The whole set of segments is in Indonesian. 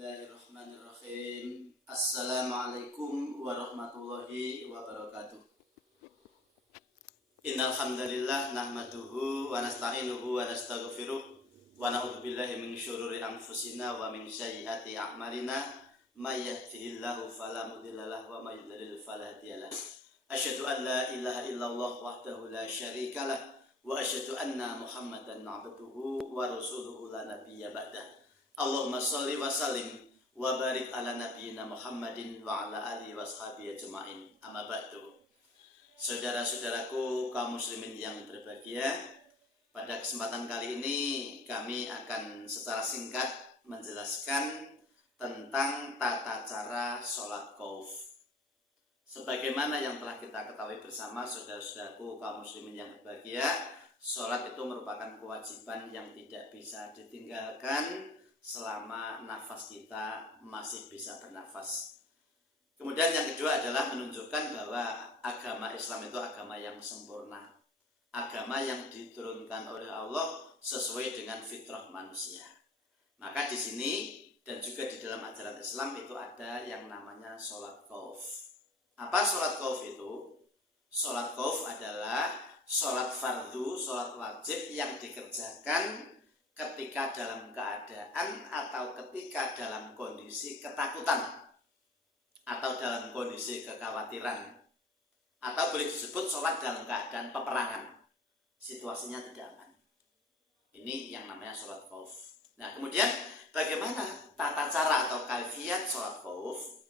Bismillahirrahmanirrahim. Assalamualaikum warahmatullahi wabarakatuh. Innal hamdalillah nahmaduhu wa nasta'inuhu wa nastaghfiruh wa na'udzu billahi min syururi anfusina wa min sayyiati a'malina may yahdihillahu fala mudhillalah wa may yudhlil fala hadiyalah. Asyhadu an la ilaha illallah wahdahu la syarikalah wa asyhadu anna Muhammadan 'abduhu wa rasuluhu la nabiyya ba'dah. Allahumma sholli wa sallim wa barik ala nabiyyina Muhammadin wa ala alihi washabihi ajma'in. Amma ba'du. Saudara-saudaraku kaum muslimin yang berbahagia, pada kesempatan kali ini kami akan secara singkat menjelaskan tentang tata cara sholat khauf. Sebagaimana yang telah kita ketahui bersama saudara-saudaraku kaum muslimin yang berbahagia, sholat itu merupakan kewajiban yang tidak bisa ditinggalkan selama nafas kita masih bisa bernafas. Kemudian yang kedua adalah menunjukkan bahwa agama Islam itu agama yang sempurna, agama yang diturunkan oleh Allah sesuai dengan fitrah manusia. Maka di sini dan juga di dalam ajaran Islam itu ada yang namanya sholat khauf. Apa sholat khauf itu? Sholat khauf adalah sholat fardu, sholat wajib yang dikerjakan ketika dalam keadaan atau ketika dalam kondisi ketakutan atau dalam kondisi kekhawatiran, atau boleh disebut sholat dalam keadaan peperangan, situasinya tidak aman. Ini yang namanya sholat khauf. Nah, kemudian bagaimana tata cara atau kaifiyat sholat khauf?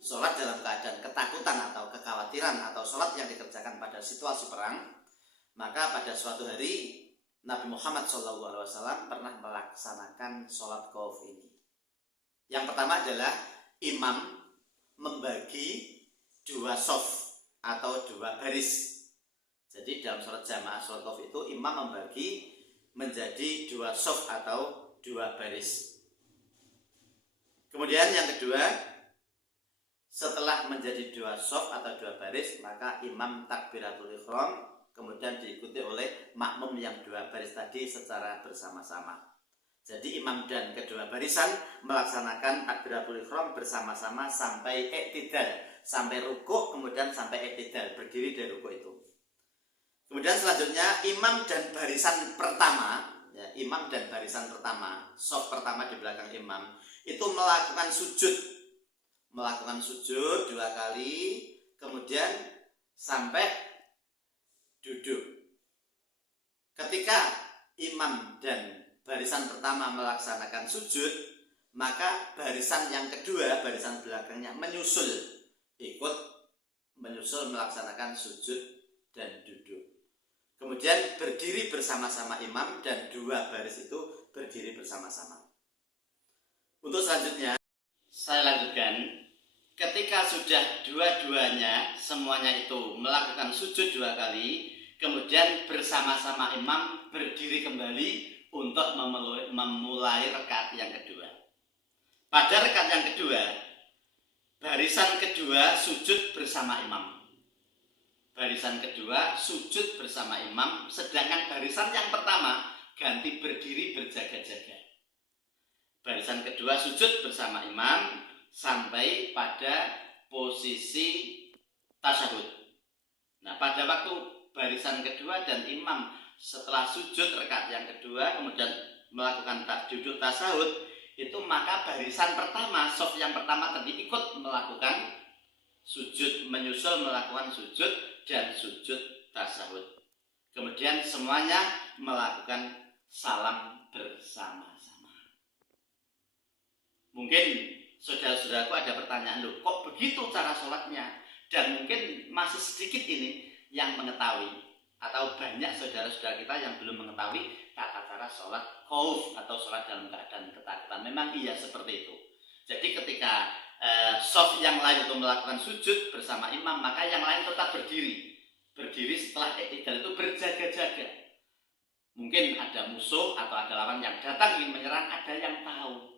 Sholat dalam keadaan ketakutan atau kekhawatiran atau sholat yang dikerjakan pada situasi perang. Maka pada suatu hari Nabi Muhammad SAW pernah melaksanakan sholat khauf ini. Yang pertama adalah imam membagi dua shaf atau dua baris. Jadi dalam sholat jamaah sholat khauf itu imam membagi menjadi dua shaf atau dua baris. Kemudian yang kedua, setelah menjadi dua shaf atau dua baris, maka imam takbiratul ihram kemudian diikuti oleh makmum yang dua baris tadi secara bersama-sama. Jadi imam dan kedua barisan melaksanakan takbiratul ihram bersama-sama sampai i'tidal, sampai rukuk, kemudian sampai i'tidal, berdiri dari rukuk itu. Kemudian selanjutnya imam dan barisan pertama, ya, imam dan barisan pertama, shaf pertama di belakang imam itu melakukan sujud dua kali, kemudian sampai duduk. Ketika imam dan barisan pertama melaksanakan sujud, maka barisan yang kedua, barisan belakangnya ikut menyusul melaksanakan sujud dan duduk. Kemudian berdiri bersama-sama imam dan dua baris itu berdiri bersama-sama. Untuk selanjutnya saya lanjutkan. Ketika sudah dua-duanya semuanya itu melakukan sujud dua kali, kemudian bersama-sama imam berdiri kembali untuk memulai rakaat yang kedua. Pada rakaat yang kedua, barisan kedua sujud bersama imam. Barisan kedua sujud bersama imam, sedangkan barisan yang pertama ganti berdiri berjaga-jaga. Barisan kedua sujud bersama imam sampai pada posisi tasyahud. Nah, pada waktu barisan kedua dan imam setelah sujud rakaat yang kedua kemudian melakukan duduk tasyahud, itu maka barisan pertama, shaf yang pertama tadi ikut melakukan sujud, menyusul melakukan sujud dan sujud tasyahud. Kemudian semuanya melakukan salam bersama-sama. Mungkin saudara-saudaraku ada pertanyaan, loh kok begitu cara sholatnya? Dan mungkin masih sedikit ini yang mengetahui, atau banyak saudara-saudara kita yang belum mengetahui tata cara sholat khauf atau sholat dalam keadaan ketakutan. Memang iya seperti itu. Jadi ketika shaf yang lain itu melakukan sujud bersama imam, maka yang lain tetap berdiri. Berdiri setelah i'tidal itu berjaga-jaga. Mungkin ada musuh atau ada lawan yang datang ingin menyerang, ada yang tahu.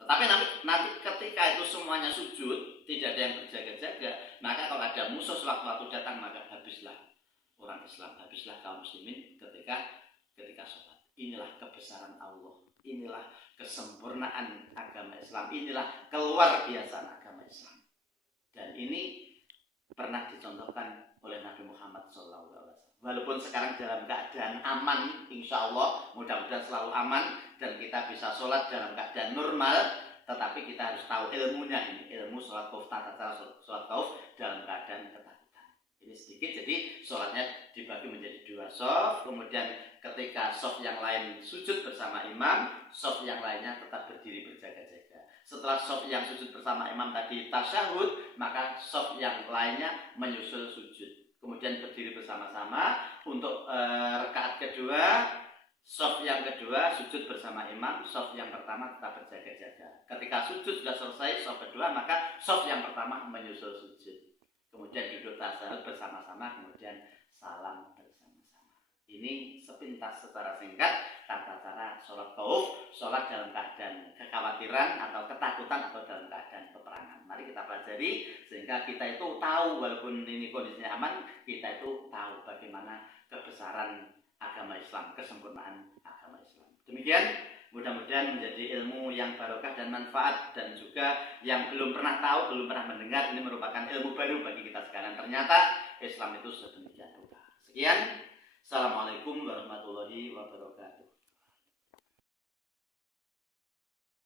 Tetapi nanti ketika itu semuanya sujud, tidak ada yang berjaga-jaga, maka kalau ada musuh sewaktu-waktu datang, maka habislah orang Islam, habislah kaum muslimin ketika sholat. Inilah kebesaran Allah, inilah kesempurnaan agama Islam. Inilah keluar biasaan agama Islam. Dan ini pernah dicontohkan oleh Nabi Muhammad SAW. Walaupun sekarang dalam keadaan aman, insya Allah mudah-mudahan selalu aman dan kita bisa sholat dalam keadaan normal, tetapi kita harus tahu ilmunya ini, ilmu sholat khauf, tata cara sholat khauf dalam keadaan ketakutan. Ini sedikit, jadi sholatnya dibagi menjadi 2 shaf, kemudian ketika shaf yang lain sujud bersama imam, shaf yang lainnya tetap berdiri berjaga-jaga. Setelah shaf yang sujud bersama imam tadi tasyahud, maka shaf yang lainnya menyusul sujud. Kemudian berdiri bersama-sama untuk rakaat kedua, shaf yang kedua sujud bersama imam, shaf yang pertama tetap berjaga-jaga. Ketika sujud sudah selesai shaf kedua, maka shaf yang pertama menyusul sujud. Kemudian duduk tasyahud bersama-sama, kemudian salam bersama-sama. Ini sepintas secara singkat tata cara sholat khauf, sholat dalam keadaan kekhawatiran atau ketakutan atau dalam keadaan peperangan. Mari kita pelajari sehingga kita itu tahu, walaupun ini kondisinya aman, kita itu tahu bagaimana kebesaran agama Islam, kesempurnaan agama Islam. Demikian, mudah-mudahan menjadi ilmu yang barokah dan manfaat, dan juga yang belum pernah tahu, belum pernah mendengar, ini merupakan ilmu baru bagi kita sekalian. Ternyata Islam itu sedemikian rupa. Sekian. Assalamualaikum warahmatullahi wabarakatuh.